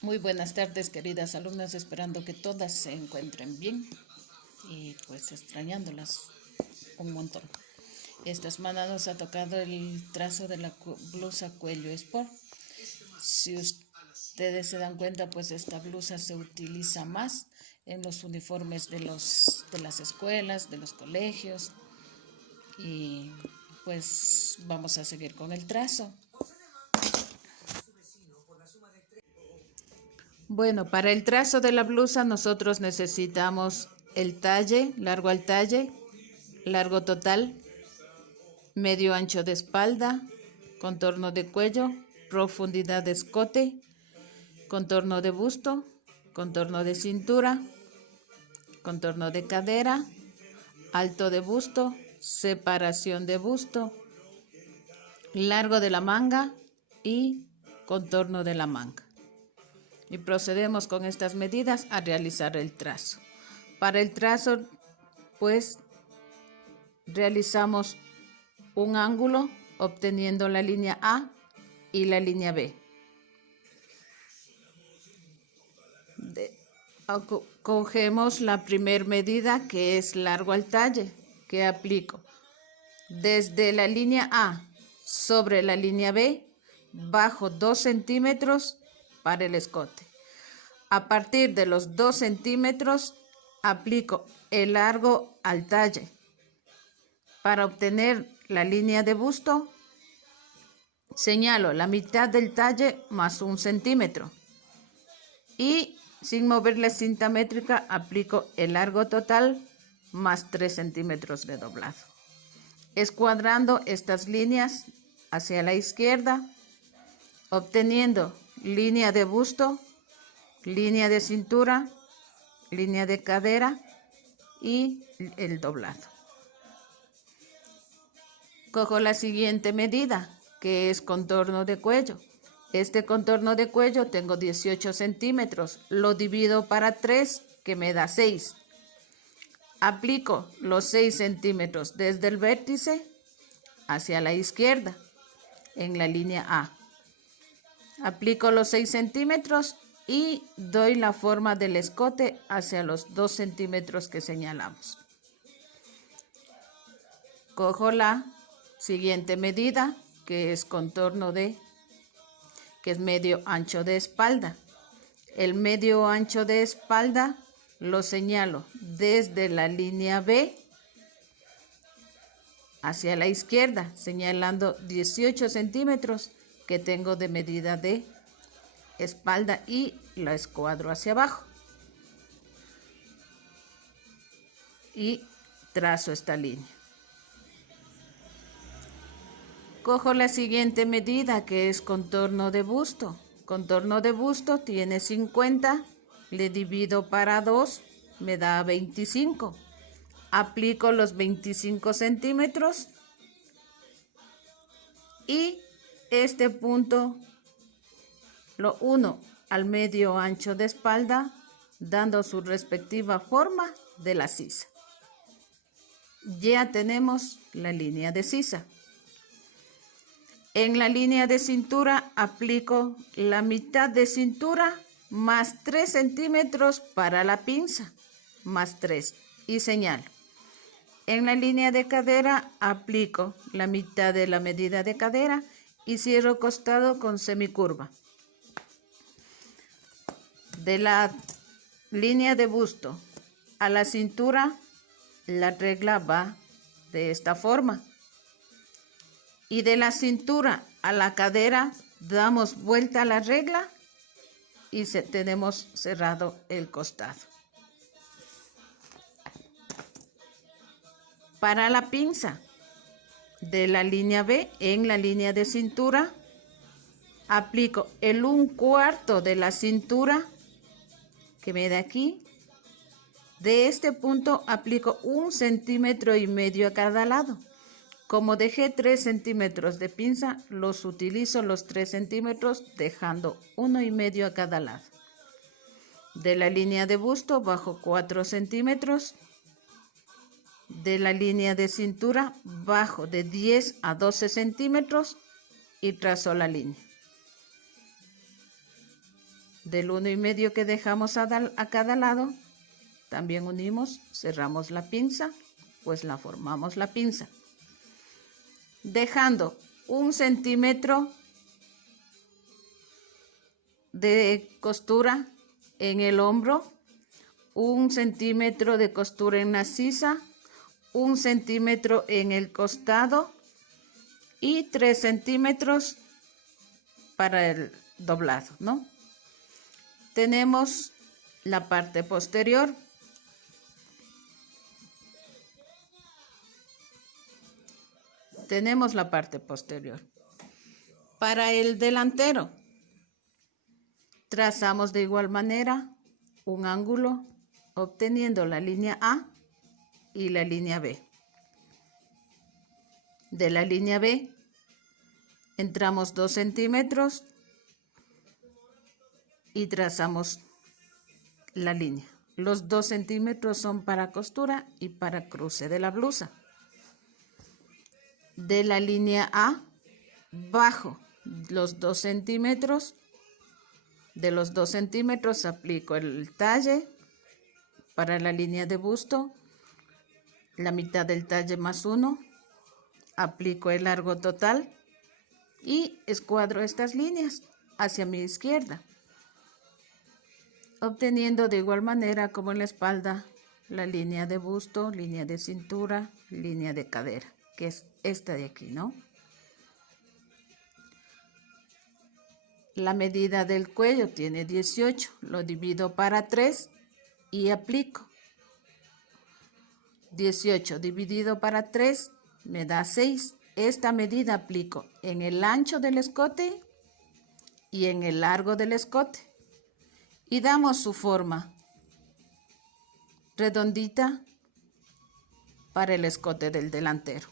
Muy buenas tardes, queridas alumnas, esperando que todas se encuentren bien y pues extrañándolas un montón. Esta semana nos ha tocado el trazo de la blusa cuello sport. Si ustedes se dan cuenta, pues esta blusa se utiliza más en los uniformes de las escuelas, de los colegios, y pues vamos a seguir con el trazo. Bueno, para el trazo de la blusa nosotros necesitamos el talle, largo al talle, largo total, medio ancho de espalda, contorno de cuello, profundidad de escote, contorno de busto, contorno de cintura, contorno de cadera, alto de busto, separación de busto, largo de la manga y contorno de la manga. Y procedemos con estas medidas a realizar el trazo. Para el trazo, pues, realizamos un ángulo obteniendo la línea A y la línea B. Cogemos la primer medida, que es largo al talle, que aplico desde la línea A sobre la línea B, bajo 2 centímetros para el escote. A partir de los 2 centímetros, aplico el largo al talle. Para obtener la línea de busto, señalo la mitad del talle más 1 centímetro. Y sin mover la cinta métrica, aplico el largo total más 3 centímetros de doblado. Escuadrando estas líneas hacia la izquierda, obteniendo línea de busto, línea de cintura, línea de cadera y el doblado. Cojo la siguiente medida, que es contorno de cuello. Este contorno de cuello tengo 18 centímetros, lo divido para 3, que me da 6. Aplico los 6 centímetros desde el vértice hacia la izquierda, en la línea A. Aplico los 6 centímetros y doy la forma del escote hacia los 2 centímetros que señalamos. Cojo la siguiente medida, que es contorno que es medio ancho de espalda. El medio ancho de espalda lo señalo desde la línea B hacia la izquierda, señalando 18 centímetros que tengo de medida de espalda y la escuadro hacia abajo. Y trazo esta línea. Cojo la siguiente medida, que es contorno de busto. Contorno de busto tiene 50, le divido para 2, me da 25. Aplico los 25 centímetros y este punto lo uno al medio ancho de espalda, dando su respectiva forma de la sisa. Ya tenemos la línea de sisa. En la línea de cintura aplico la mitad de cintura más 3 centímetros para la pinza, más 3, y señalo. En la línea de cadera aplico la mitad de la medida de cadera y cierro costado con semicurva. De la línea de busto a la cintura, la regla va de esta forma. Y de la cintura a la cadera damos vuelta a la regla y tenemos cerrado el costado. Para la pinza, de la línea B en la línea de cintura, aplico el 1/4 de la cintura que me da aquí. De este punto aplico 1,5 centímetros a cada lado. Como dejé 3 centímetros de pinza, los utilizo los 3 centímetros, dejando 1,5 a cada lado. De la línea de busto bajo 4 centímetros. De la línea de cintura bajo de 10 a 12 centímetros y trazo la línea. Del 1,5 que dejamos a cada lado, también unimos, cerramos la pinza, pues la formamos la pinza. Dejando 1 centímetro de costura en el hombro, 1 centímetro de costura en la sisa, 1 centímetro en el costado y 3 centímetros para el doblado, ¿no? Tenemos la parte posterior. Tenemos la parte posterior. Para el delantero, trazamos de igual manera un ángulo obteniendo la línea A y la línea B. De la línea B entramos 2 centímetros y trazamos la línea. Los 2 centímetros son para costura y para cruce de la blusa. De la línea A bajo los 2 centímetros. De los 2 centímetros aplico el talle para la línea de busto, la mitad del talle más 1, aplico el largo total y escuadro estas líneas hacia mi izquierda, obteniendo de igual manera como en la espalda la línea de busto, línea de cintura, línea de cadera, que es esta de aquí, ¿no? La medida del cuello tiene 18, lo divido para 3 y aplico. 18 dividido para 3 me da 6. Esta medida aplico en el ancho del escote y en el largo del escote. Y damos su forma redondita para el escote del delantero.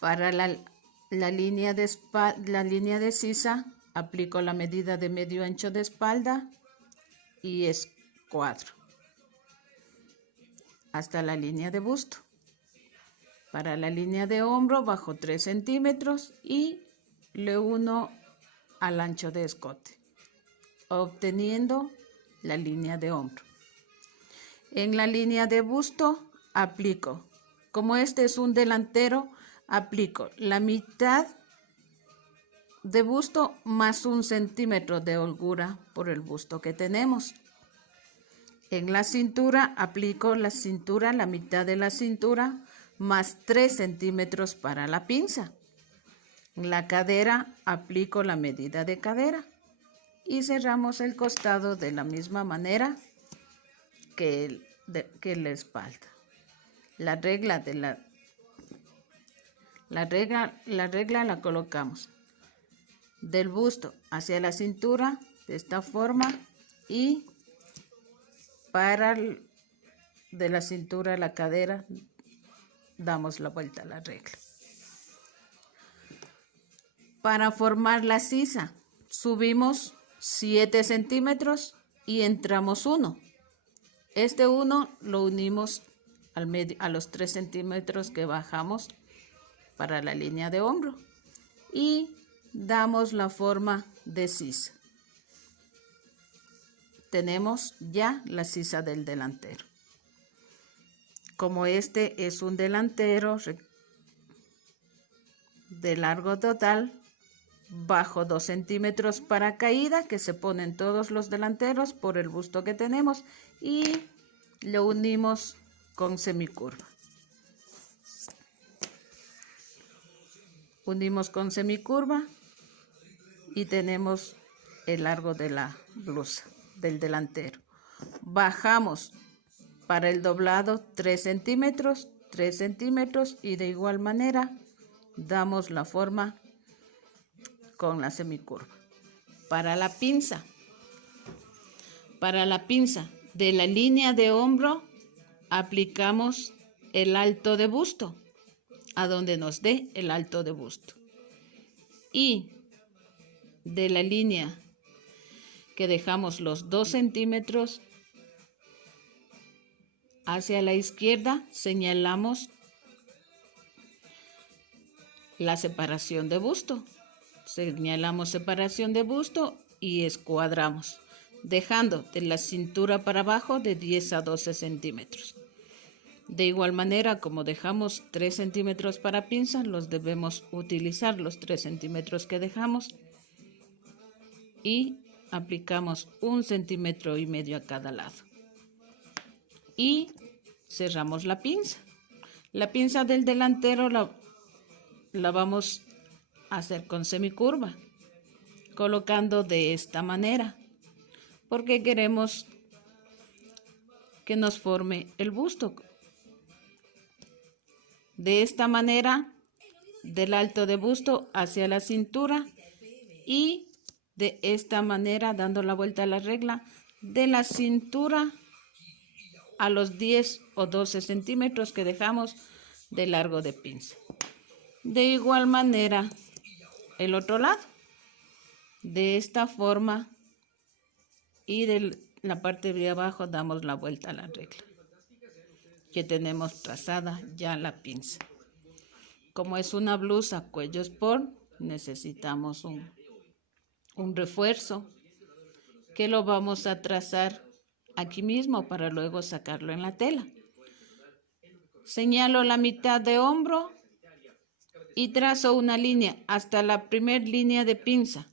Para la línea de sisa, aplico la medida de medio ancho de espalda y escuadro hasta la línea de busto. Para la línea de hombro, bajo 3 centímetros y le uno al ancho de escote, obteniendo la línea de hombro. En la línea de busto aplico, como este es un delantero, aplico la mitad de busto más 1 centímetro de holgura por el busto que tenemos. En la cintura aplico la mitad de la cintura más 3 centímetros para la pinza. En la cadera aplico la medida de cadera y cerramos el costado de la misma manera que la espalda. La regla la colocamos del busto hacia la cintura de esta forma y de la cintura a la cadera damos la vuelta a la regla. Para formar la sisa subimos 7 centímetros y entramos 1. Este 1 lo unimos a los 3 centímetros que bajamos para la línea de hombro y damos la forma de sisa. Tenemos ya la sisa del delantero. Como este es un delantero de largo total, bajo 2 centímetros para caída, que se ponen todos los delanteros por el busto que tenemos, y lo unimos con semicurva. Unimos con semicurva y tenemos el largo de la blusa del delantero. Bajamos para el doblado 3 centímetros y de igual manera damos la forma con la semicurva. Para la pinza de la línea de hombro aplicamos el alto de busto a donde nos dé el alto de busto, y de la línea que dejamos los 2 centímetros hacia la izquierda señalamos la separación de busto. señalamos separación de busto y escuadramos, dejando de la cintura para abajo de 10 a 12 centímetros. De igual manera, como dejamos 3 centímetros para pinza, los debemos utilizar los 3 centímetros que dejamos y aplicamos 1,5 centímetros a cada lado. Y cerramos la pinza. La pinza del delantero la vamos a hacer con semicurva, colocando de esta manera, porque queremos que nos forme el busto. De esta manera, del alto de busto hacia la cintura y de esta manera, dando la vuelta a la regla, de la cintura a los 10 o 12 centímetros que dejamos de largo de pinza. De igual manera, el otro lado, de esta forma, y de la parte de abajo damos la vuelta a la regla que tenemos trazada ya la pinza. Como es una blusa cuello sport, necesitamos un refuerzo que lo vamos a trazar aquí mismo para luego sacarlo en la tela. Señalo la mitad de hombro y trazo una línea hasta la primera línea de pinza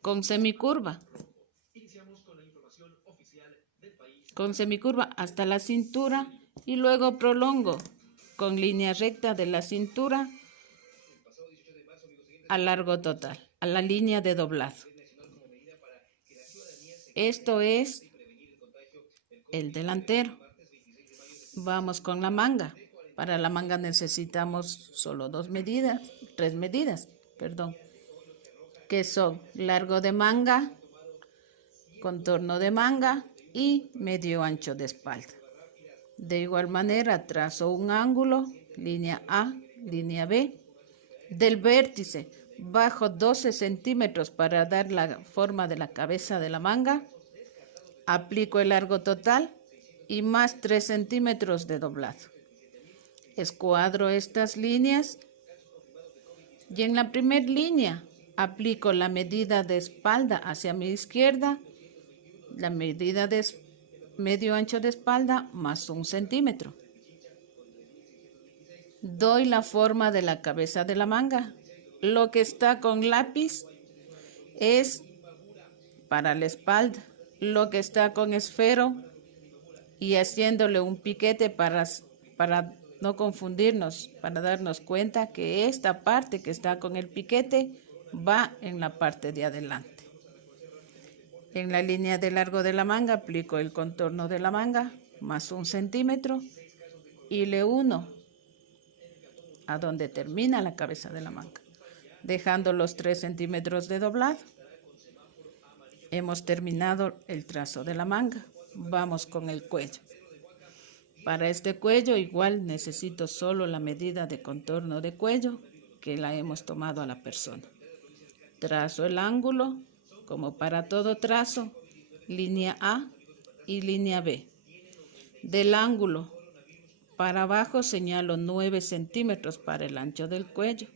con semicurva. Con semicurva hasta la cintura y luego prolongo con línea recta de la cintura al largo total, a la línea de doblado. Esto es el delantero. Vamos con la manga. Para la manga necesitamos solo 3 medidas, que son largo de manga, contorno de manga y medio ancho de espalda. De igual manera trazo un ángulo, línea A, línea B. Del vértice bajo 12 centímetros para dar la forma de la cabeza de la manga. Aplico el largo total y más 3 centímetros de doblado. Escuadro estas líneas y en la primera línea aplico la medida de espalda hacia mi izquierda, la medida de medio ancho de espalda más 1 centímetro. Doy la forma de la cabeza de la manga. Lo que está con lápiz es para la espalda. Lo que está con esfero y haciéndole un piquete para no confundirnos, para darnos cuenta que esta parte que está con el piquete va en la parte de adelante. En la línea de largo de la manga aplico el contorno de la manga más 1 centímetro y le uno a donde termina la cabeza de la manga, dejando los 3 centímetros de doblado. Hemos terminado el trazo de la manga. Vamos con el cuello. Para este cuello igual necesito solo la medida de contorno de cuello que la hemos tomado a la persona. Trazo el ángulo, como para todo trazo, línea A y línea B. Del ángulo para abajo señalo 9 centímetros para el ancho del cuello.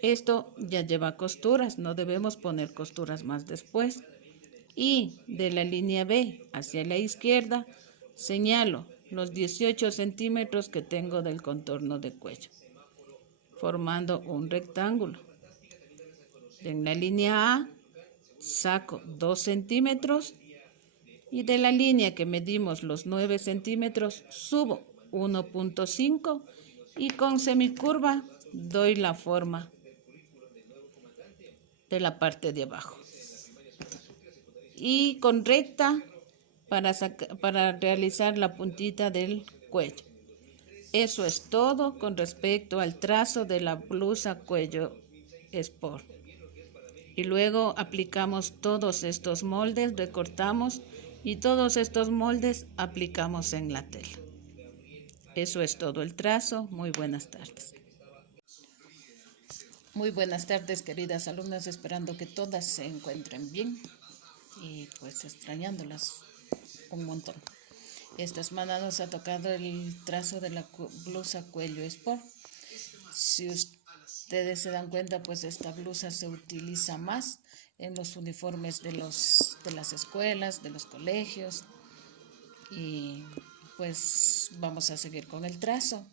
Esto ya lleva costuras, no debemos poner costuras más después. Y de la línea B hacia la izquierda señalo los 18 centímetros que tengo del contorno de cuello, formando un rectángulo. En la línea A saco 2 centímetros y de la línea que medimos los 9 centímetros subo 1.5 y con semicurva doy la forma de la parte de abajo. Y con recta para realizar la puntita del cuello. Eso es todo con respecto al trazo de la blusa cuello sport. Y luego aplicamos todos estos moldes, recortamos y todos estos moldes aplicamos en la tela. Eso es todo el trazo. Muy buenas tardes. Muy buenas tardes, queridas alumnas, esperando que todas se encuentren bien y pues extrañándolas un montón. Esta semana nos ha tocado el trazo de la blusa cuello sport. ustedes se dan cuenta, pues esta blusa se utiliza más en los uniformes de las escuelas, de los colegios. Y pues vamos a seguir con el trazo.